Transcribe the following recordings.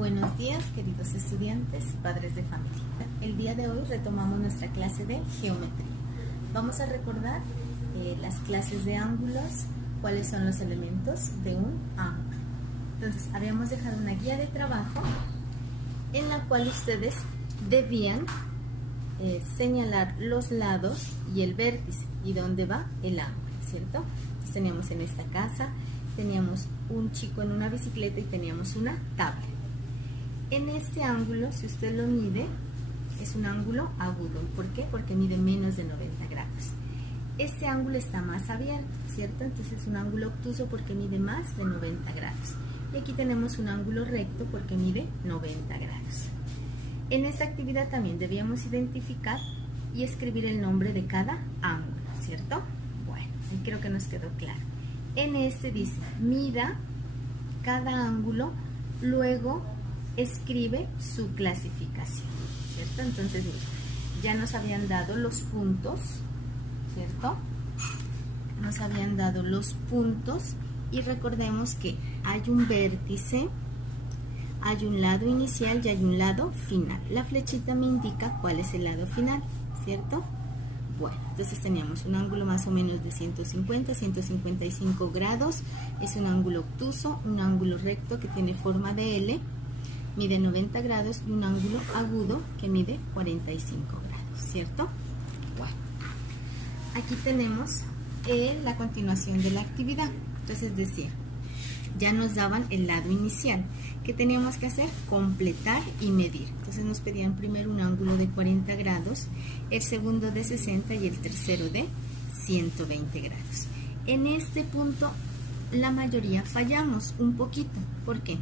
Buenos días, queridos estudiantes, padres de familia. El día de hoy retomamos nuestra clase de geometría. Vamos a recordar las clases de ángulos, cuáles son los elementos de un ángulo. Entonces, habíamos dejado una guía de trabajo en la cual ustedes debían señalar los lados y el vértice y dónde va el ángulo, ¿cierto? Entonces, teníamos en esta casa, teníamos un chico en una bicicleta y teníamos una tabla. En este ángulo, si usted lo mide, es un ángulo agudo. ¿Por qué? Porque mide menos de 90 grados. Este ángulo está más abierto, ¿cierto? Entonces es un ángulo obtuso porque mide más de 90 grados. Y aquí tenemos un ángulo recto porque mide 90 grados. En esta actividad también debíamos identificar y escribir el nombre de cada ángulo, ¿cierto? Bueno, y creo que nos quedó claro. En este dice, mida cada ángulo, luego escribe su clasificación, ¿cierto? Entonces, ya nos habían dado los puntos, ¿cierto? Nos habían dado los puntos y recordemos que hay un vértice, hay un lado inicial y hay un lado final. La flechita me indica cuál es el lado final, ¿cierto? Bueno, entonces teníamos un ángulo más o menos de 150, 155 grados. Es un ángulo obtuso, un ángulo recto que tiene forma de L, mide 90 grados y un ángulo agudo que mide 45 grados, ¿cierto? Bueno, aquí tenemos la continuación de la actividad. Entonces decía, ya nos daban el lado inicial. ¿Qué teníamos que hacer? Completar y medir. Entonces nos pedían primero un ángulo de 40 grados, el segundo de 60 y el tercero de 120 grados. En este punto la mayoría fallamos un poquito. ¿Por qué?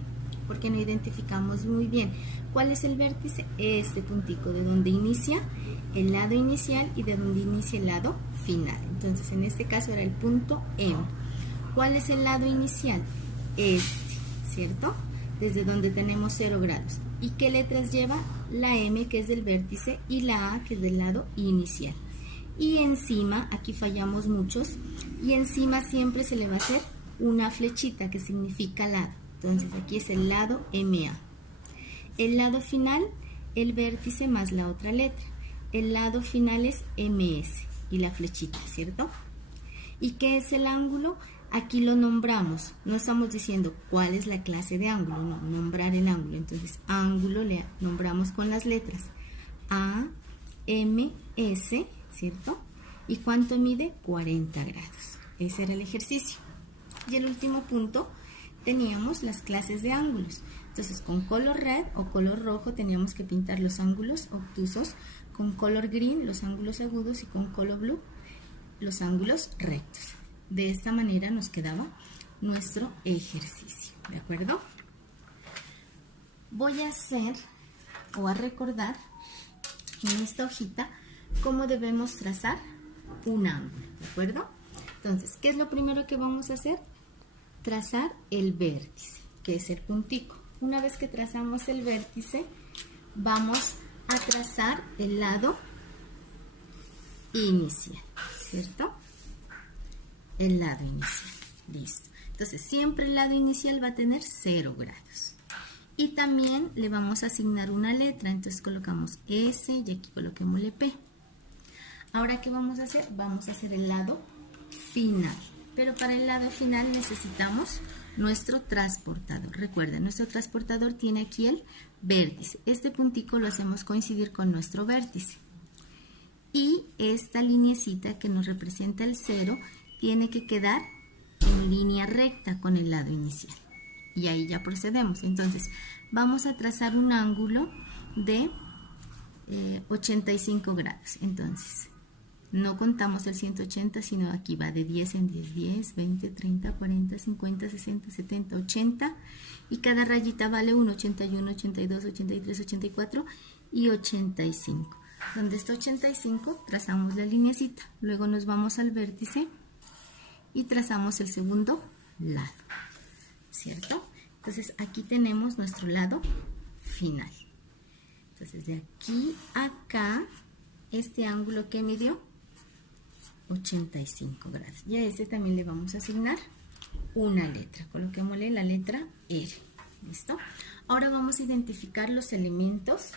Porque no identificamos muy bien cuál es el vértice, este puntico de donde inicia el lado inicial y de donde inicia el lado final. Entonces en este caso era el punto M. ¿Cuál es el lado inicial? Este, ¿cierto? Desde donde tenemos 0 grados. ¿Y qué letras lleva? La M, que es del vértice, y la A, que es del lado inicial. Y encima, aquí fallamos muchos, y encima siempre se le va a hacer una flechita que significa lado. Entonces aquí es el lado MA. El lado final, el vértice más la otra letra. El lado final es MS y la flechita, ¿cierto? ¿Y qué es el ángulo? Aquí lo nombramos. No estamos diciendo cuál es la clase de ángulo, no, nombrar el ángulo. Entonces, ángulo le nombramos con las letras A, M, S, ¿cierto? ¿Y cuánto mide? 40 grados. Ese era el ejercicio. Y el último punto, teníamos las clases de ángulos. Entonces, con color red o color rojo teníamos que pintar los ángulos obtusos, con color green los ángulos agudos y con color blue los ángulos rectos. De esta manera nos quedaba nuestro ejercicio, ¿de acuerdo? Voy a hacer o a recordar en esta hojita cómo debemos trazar un ángulo, ¿de acuerdo? Entonces, ¿qué es lo primero que vamos a hacer? Trazar el vértice, que es el puntico. Una vez que trazamos el vértice, vamos a trazar el lado inicial, ¿cierto? El lado inicial, listo. Entonces, siempre el lado inicial va a tener 0 grados. Y también le vamos a asignar una letra, entonces colocamos S y aquí coloquémosle P. Ahora, ¿qué vamos a hacer? Vamos a hacer el lado final. Pero para el lado final necesitamos nuestro transportador. Recuerden, nuestro transportador tiene aquí el vértice. Este puntico lo hacemos coincidir con nuestro vértice. Y esta lineecita que nos representa el 0 tiene que quedar en línea recta con el lado inicial. Y ahí ya procedemos. Entonces, vamos a trazar un ángulo de 85 grados. Entonces, no contamos el 180, sino aquí va de 10 en 10, 10, 20, 30, 40, 50, 60, 70, 80. Y cada rayita vale 1, 81, 82, 83, 84 y 85. Donde está 85, trazamos la lineecita. Luego nos vamos al vértice y trazamos el segundo lado, ¿cierto? Entonces aquí tenemos nuestro lado final. Entonces de aquí a acá, este ángulo que midió 85 grados. Y a este también le vamos a asignar una letra. Coloquémosle la letra R. ¿Listo? Ahora vamos a identificar los elementos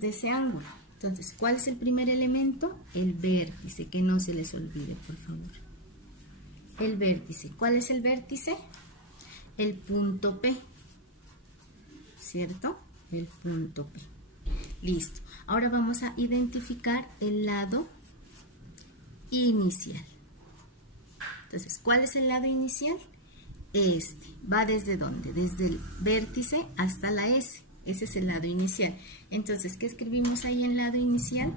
de ese ángulo. Entonces, ¿cuál es el primer elemento? El vértice, que no se les olvide, por favor. El vértice. ¿Cuál es el vértice? El punto P, ¿cierto? El punto P. Listo. Ahora vamos a identificar el lado inicial. Entonces, ¿cuál es el lado inicial? Este. ¿Va desde dónde? Desde el vértice hasta la S. Ese es el lado inicial. Entonces, ¿qué escribimos ahí en lado inicial?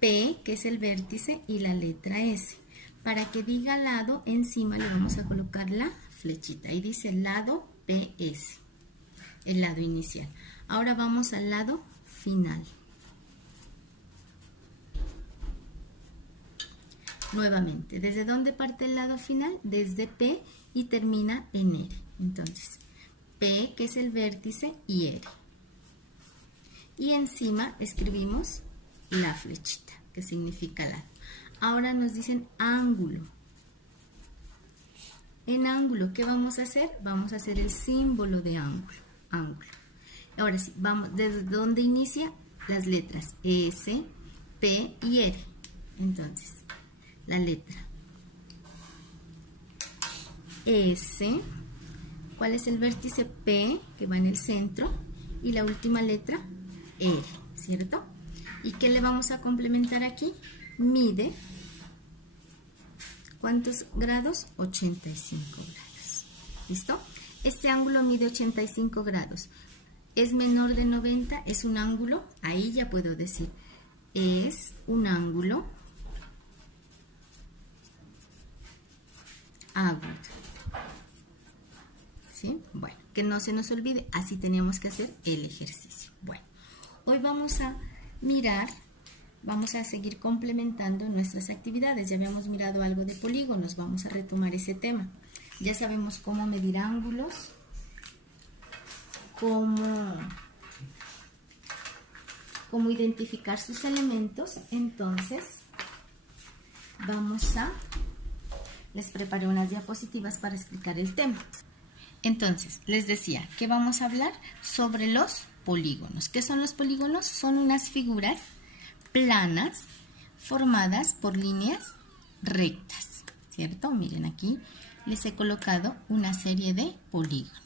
P, que es el vértice, y la letra S. Para que diga lado, encima le vamos a colocar la flechita. Ahí dice lado PS, el lado inicial. Ahora vamos al lado final. Nuevamente, ¿desde dónde parte el lado final? Desde P y termina en R. Entonces, P, que es el vértice, y R. Y encima escribimos la flechita, que significa lado. Ahora nos dicen ángulo. En ángulo, ¿qué vamos a hacer? Vamos a hacer el símbolo de ángulo. Ángulo. Ahora sí, vamos, ¿desde dónde inicia? Las letras S, P y R. Entonces, la letra S. ¿Cuál es el vértice? P, que va en el centro, y la última letra R, ¿cierto? ¿Y qué le vamos a complementar aquí? Mide, ¿cuántos grados? 85 grados. ¿Listo? Este ángulo mide 85 grados. ¿Es menor de 90? ¿Es un ángulo? Ahí ya puedo decir, es un ángulo agudo. ¿Sí? Bueno, que no se nos olvide, así tenemos que hacer el ejercicio. Bueno, hoy vamos a mirar, vamos a seguir complementando nuestras actividades. Ya habíamos mirado algo de polígonos, vamos a retomar ese tema. Ya sabemos cómo medir ángulos, cómo identificar sus elementos. Entonces, les preparé unas diapositivas para explicar el tema. Entonces, les decía que vamos a hablar sobre los polígonos. ¿Qué son los polígonos? Son unas figuras planas formadas por líneas rectas, ¿cierto? Miren, aquí les he colocado una serie de polígonos.